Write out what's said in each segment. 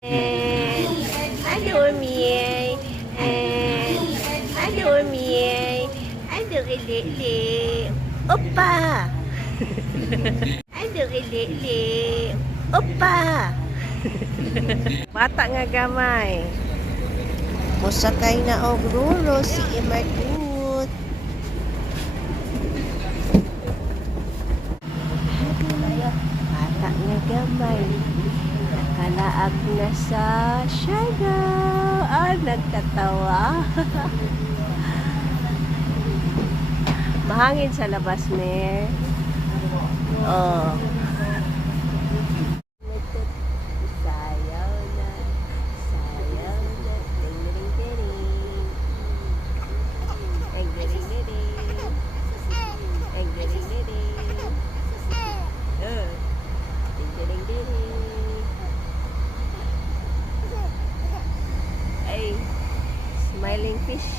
Aduh Mie, aduh Mie, aduh Lele, Opa, aduh Lele, Opa. Bata nga gamay. Musakay na og rulo si Ymer Vlogz. Bata nga gamay. Nakalaag na sa Siargao. Nagkatawa. Mahangin sa labas, Mer. Oh. Sayaw na. Sayaw na. Ding-ding-ding-ding. Ding-ding-ding-ding. Ding-ding-ding-ding. Ding-ding-ding-ding. Ay, smiling fish.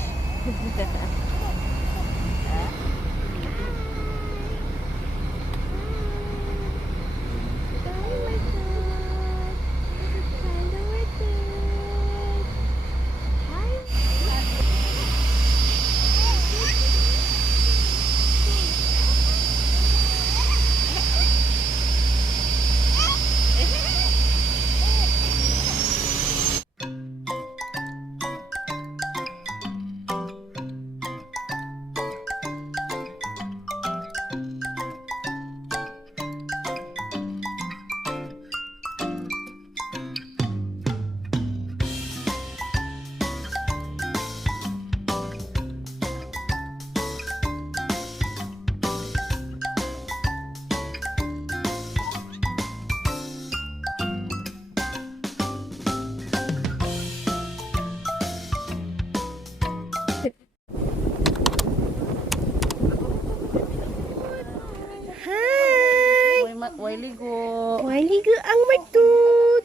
Way ligo. Way ligo ang matut.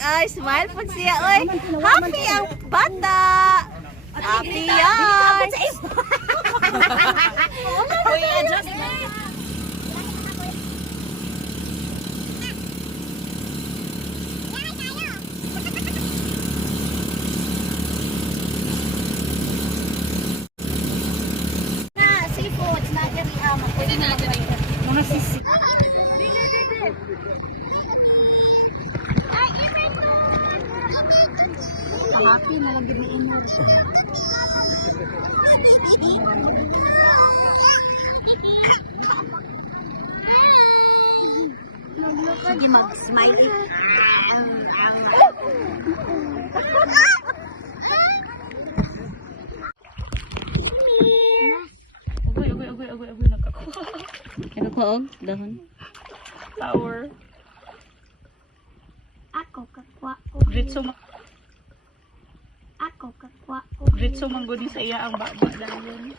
Ay, smile po siya. Oy, happy ang bata. Happy yan. Uy, adjust. Mga sisi. Happy na lang din mo. Sige, mag-smile. Agoy, nakakuha. Nakakuha, dahon. Flower. Ako kakwa ko. Gritso mangguni sa iya ang baba dahon.